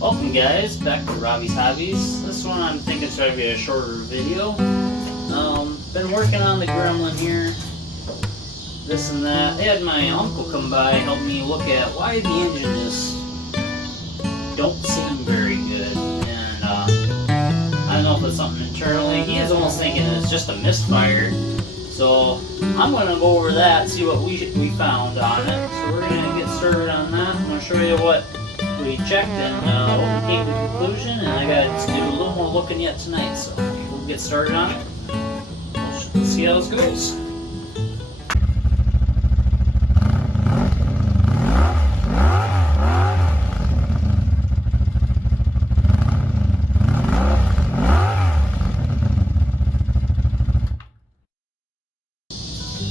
Welcome guys, back to Robbie's Hobbies. This one I'm thinking it's going to be a shorter video. Been working on the Gremlin here, this and that. I had my uncle come by and help me look at why the engine is don't seem very good. And I don't know if it's something internally. He is almost thinking it's just a misfire. So I'm going to go over that, see what we found on it. So we're going to get started on that. I'm going to show you what we checked and what we came to the conclusion, and I got to do a little more looking yet tonight, so we'll get started on it. Let's see how this goes.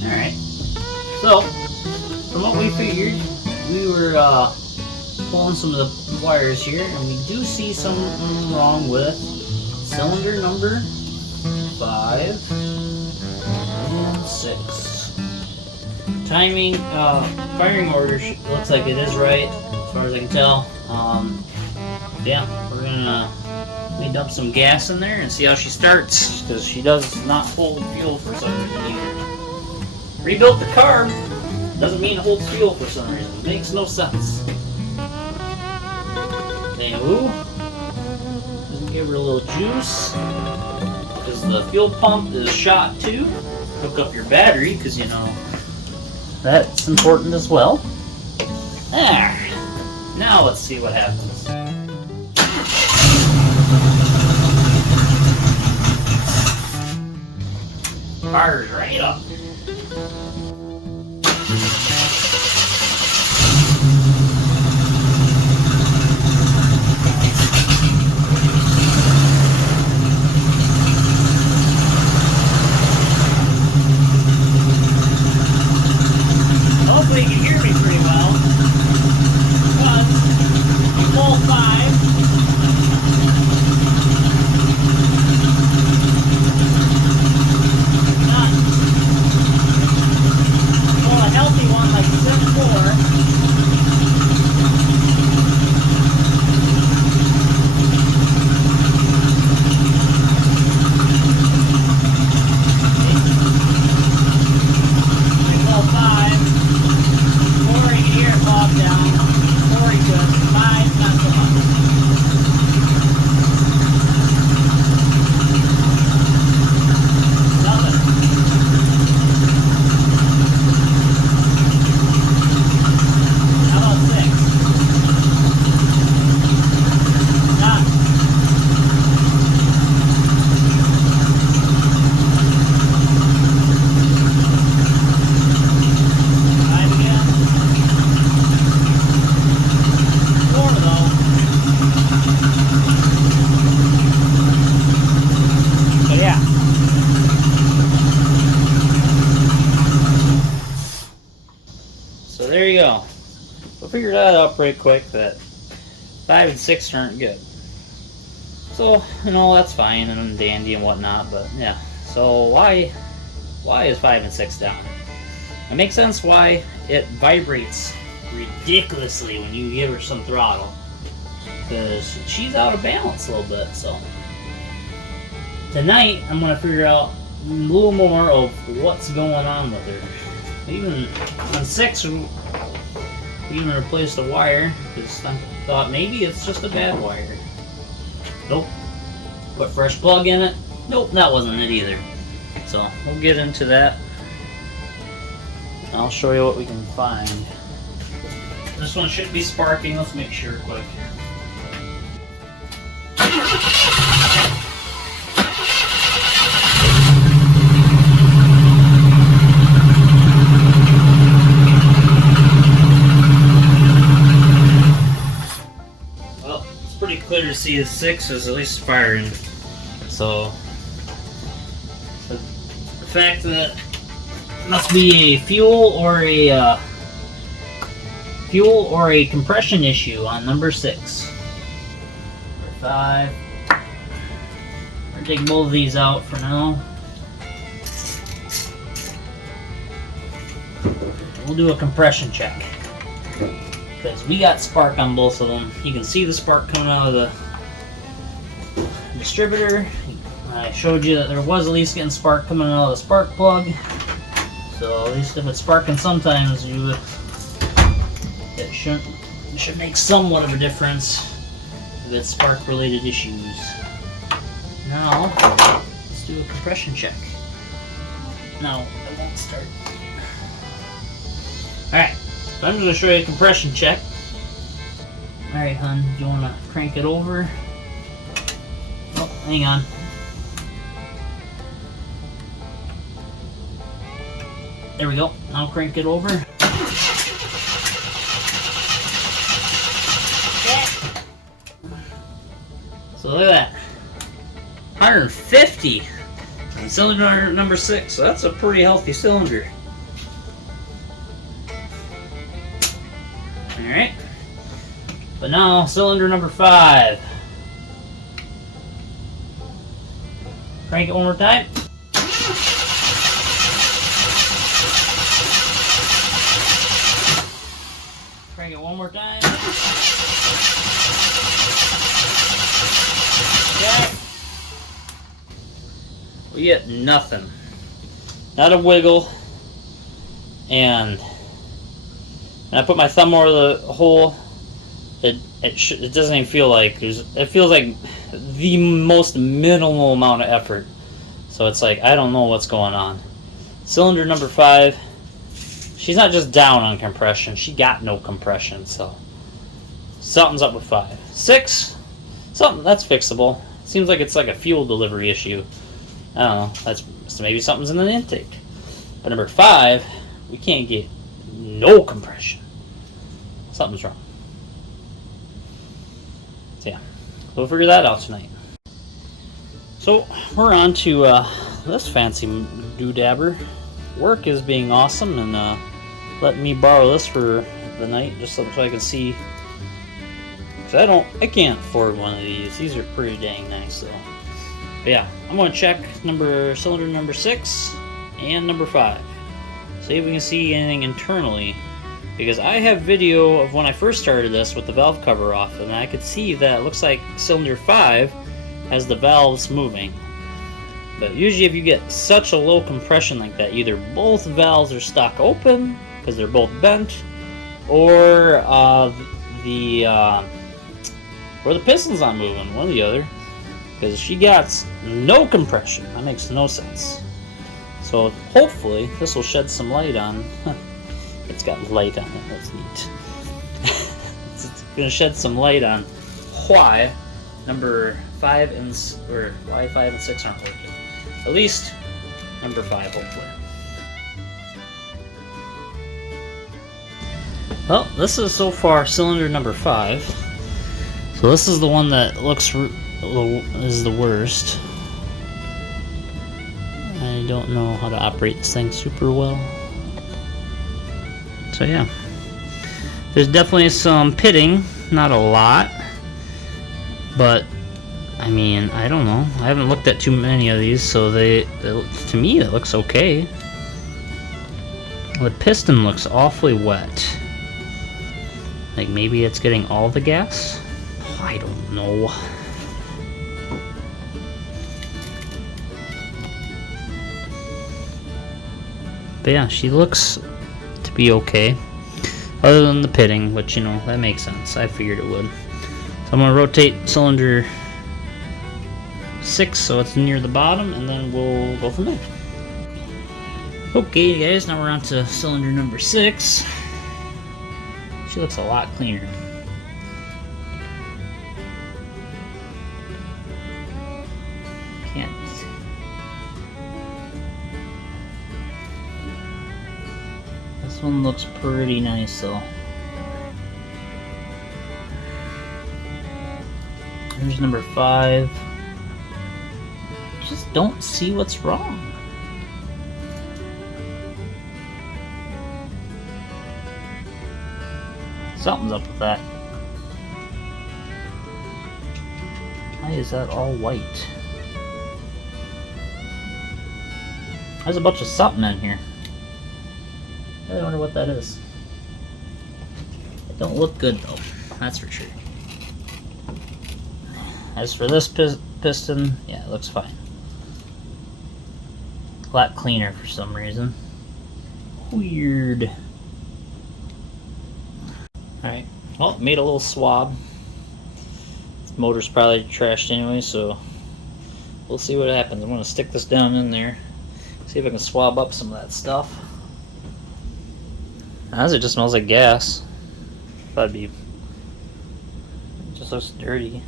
Alright, so from what we figured, we were pulling some of the wires here, and we do see something wrong with cylinder number 5 and 6. Timing, firing order looks like it is right, as far as I can tell. Yeah, we're gonna dump some gas in there and see how she starts, because she does not hold fuel for some reason either. Rebuilt the carb, doesn't mean it holds fuel for some reason. It makes no sense. Ooh, just give her a little juice, because the fuel pump is shot too. Hook up your battery, because you know that's important as well. There. Now let's see what happens. Fires right up. Hopefully you can hear me pretty well. Because pull 5. Done. Pull a healthy one like 6-4. So there you go. We'll figure that out pretty quick, that 5 and 6 aren't good. So, you know, that's fine and dandy and whatnot, but yeah. So why is 5 and 6 down? It makes sense why it vibrates ridiculously when you give her some throttle, because she's out of balance a little bit. So tonight I'm going to figure out a little more of what's going on with her. Even on 6, we even replaced the wire, because I thought maybe it's just a bad wire. Nope. Put fresh plug in it. Nope, that wasn't it either. So we'll get into that. I'll show you what we can find. This one should be sparking. Let's make sure quick here. Clear to see the 6 is at least firing. So the fact that it must be a fuel or a compression issue on number 6. Number 5. I'll take both of these out for now. We'll do a compression check. because we got spark on both of them. You can see the spark coming out of the distributor. I showed you that there was at least getting spark coming out of the spark plug. So at least if it's sparking sometimes, it should make somewhat of a difference if it's spark related issues. Now let's do a compression check. No, it won't start. Alright, so I'm just going to show you a compression check. Alright, hon, do you want to crank it over? Oh, hang on. There we go. Now crank it over. So look at that. 150 on cylinder number 6. So that's a pretty healthy cylinder. Alright. But now cylinder number 5. Crank it one more time. Crank it one more time. Okay. We get nothing. Not a wiggle. And when I put my thumb over the hole, it doesn't even feel like it feels like the most minimal amount of effort. So it's like I don't know what's going on. Cylinder number 5. She's not just down on compression, she got no compression, so something's up with 5. 6, something that's fixable. Seems like it's like a fuel delivery issue. I don't know. So maybe something's in the intake. But number 5, we can't get no compression. Something's wrong. So yeah, we'll figure that out tonight. So we're on to this fancy doodabber. Work is being awesome and letting me borrow this for the night just so I can see. Cause I can't afford one of these. These are pretty dang nice though. But yeah, I'm gonna check cylinder number 6 and number 5. See if we can see anything internally. Because I have video of when I first started this with the valve cover off, and I could see that it looks like cylinder 5 has the valves moving. But usually if you get such a low compression like that, either both valves are stuck open because they're both bent, or the piston's not moving, one or the other. Because she got no compression. That makes no sense. So hopefully this will shed some light on. It's got light on it. That's neat. It's going to shed some light on why number 5 and why 5 and 6 aren't working. At least number 5, hopefully. Well, this is so far cylinder number 5. So this is the one that is the worst. I don't know how to operate this thing super well. So yeah, there's definitely some pitting, not a lot, but I mean, I don't know. I haven't looked at too many of these, so to me it looks okay. The piston looks awfully wet. Like maybe it's getting all the gas? I don't know. But yeah, she looks to be okay. Other than the pitting, which, you know, that makes sense. I figured it would. So I'm going to rotate cylinder 6 so it's near the bottom, and then we'll go from there. Okay guys, now we're on to cylinder number 6. She looks a lot cleaner. Can't. This one looks pretty nice though. Here's number 5. Just don't see what's wrong. Something's up with that. Why is that all white? There's a bunch of something in here. I wonder what that is. Don't look good though, that's for sure. As for this piston, yeah, it looks fine. A lot cleaner for some reason. Weird. Alright, well, made a little swab. This motor's probably trashed anyway, so we'll see what happens. I'm going to stick this down in there, see if I can swab up some of that stuff. As it just smells like gas. That'd be. It just looks dirty.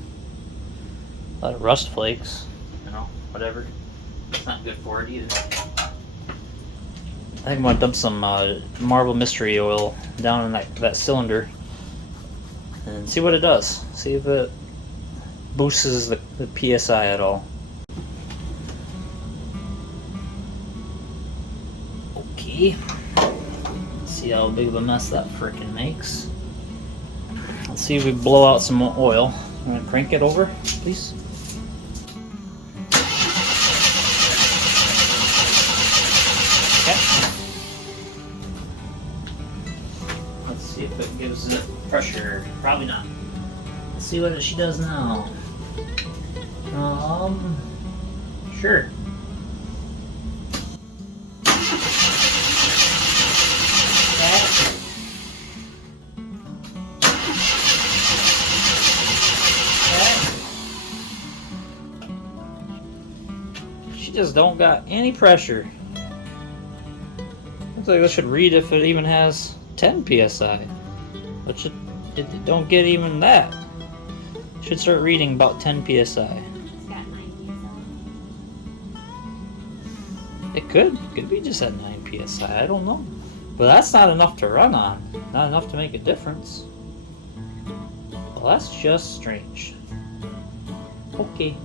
A lot of rust flakes. You know, whatever. It's not good for it either. I think I'm going to dump some Marble Mystery Oil down in that cylinder and see what it does. See if it boosts the PSI at all. Okay. Let's see how big of a mess that frickin' makes. Let's see if we blow out some more oil. I'm going to crank it over, please. See if it gives it pressure. Probably not. Let's see what she does now. Sure. Okay. She just don't got any pressure. Looks like this should read if it even has 10 psi, but it don't get even that. Should start reading about 10 psi. It's got 9 psi. It could be just at 9 psi. I don't know, but that's not enough to run on. Not enough to make a difference. Well, that's just strange. Okay.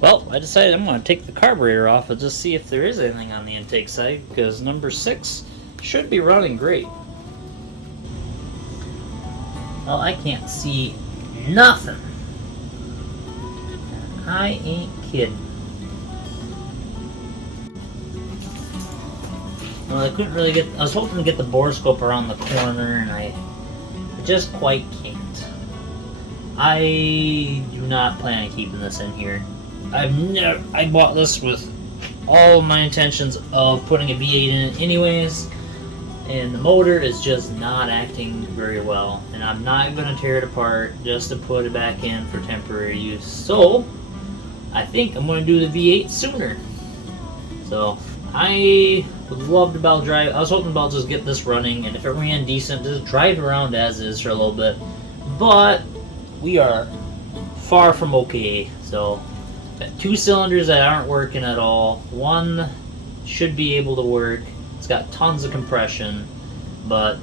Well, I decided I'm going to take the carburetor off and just see if there is anything on the intake side, because number 6 should be running great. Well, I can't see nothing. I ain't kidding. Well, I couldn't really get. I was hoping to get the borescope around the corner, and I just quite can't. I do not plan on keeping this in here. I bought this with all my intentions of putting a V8 in it anyways, and the motor is just not acting very well, and I'm not going to tear it apart just to put it back in for temporary use. So I think I'm going to do the V8 sooner. So I would love to about drive. I was hoping about just get this running, and if it ran decent, just drive around as is for a little bit. But we are far from okay. So got 2 cylinders that aren't working at all. One should be able to work. It's got tons of compression, but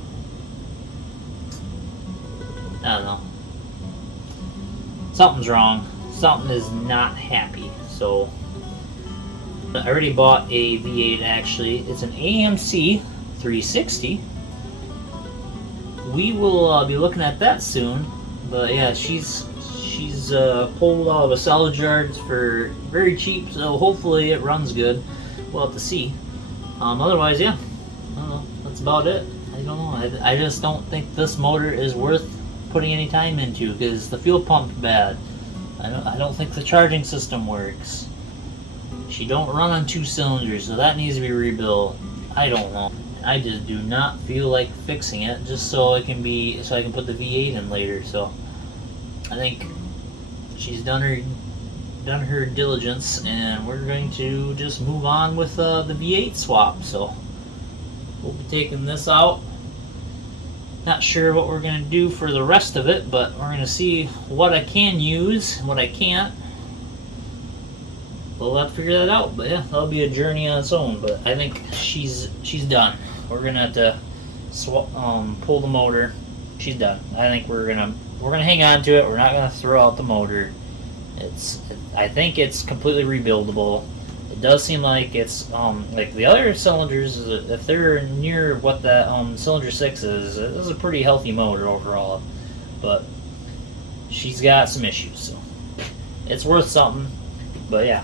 I don't know. Something's wrong. Something is not happy. So I already bought a V8 actually. It's an AMC 360. We will be looking at that soon. But yeah, she's pulled out of a salvage yard for very cheap, so hopefully it runs good. We'll have to see. Otherwise, yeah, I don't know. That's about it. I don't know. I just don't think this motor is worth putting any time into because the fuel pump's bad. I don't think the charging system works. She don't run on 2 cylinders, so that needs to be rebuilt. I don't know. I just do not feel like fixing it just so I can put the V8 in later. So I think she's done her diligence, and we're going to just move on with the V8 swap. So we'll be taking this out. Not sure what we're going to do for the rest of it, but we're going to see what I can use and what I can't. We'll have to figure that out, but yeah, that'll be a journey on its own. But I think she's done. We're gonna have to pull the motor. She's done. I think we're gonna hang on to it. We're not gonna throw out the motor. I think it's completely rebuildable. It does seem like it's like the other cylinders. If they're near what that cylinder 6 is, it is a pretty healthy motor overall. But she's got some issues, so it's worth something. But yeah,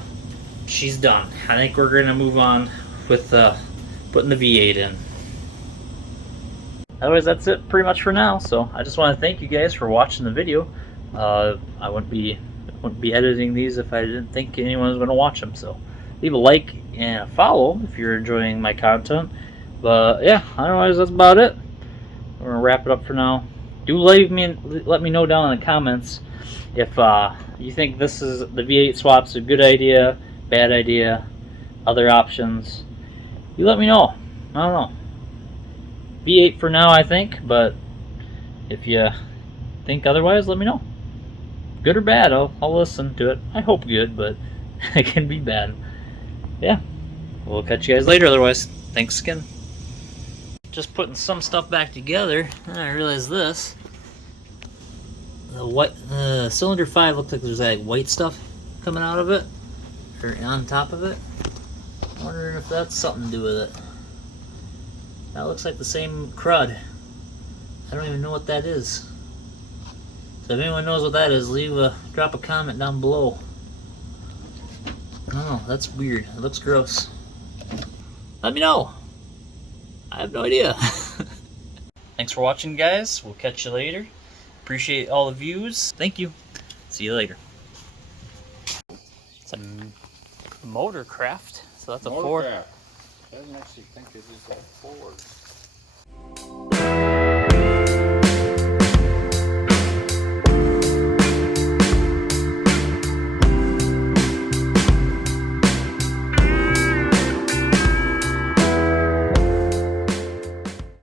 she's done. I think we're gonna move on with putting the V8 in. otherwise, that's it pretty much for now. So I just want to thank you guys for watching the video. I wouldn't be editing these if I didn't think anyone was going to watch them. So leave a like and a follow if you're enjoying my content. But yeah, otherwise that's about it. We're gonna wrap it up for now. Do let me know down in the comments if you think this is the V8 swap's a good idea, bad idea, other options. You let me know. I don't know. V8 for now, I think, but if you think otherwise, let me know. Good or bad, I'll listen to it. I hope good, but it can be bad. Yeah, we'll catch you guys later. Otherwise, thanks again. Just putting some stuff back together, and I realized this. The cylinder 5 looked like there's like white stuff coming out of it, or on top of it. I'm wondering if that's something to do with it. That looks like the same crud. I don't even know what that is. So if anyone knows what that is, drop a comment down below. Oh, that's weird. It looks gross. Let me know. I have no idea. Thanks for watching, guys. We'll catch you later. Appreciate all the views. Thank you. See you later. It's a Motorcraft. So that's a Ford. I didn't actually think it was a Ford.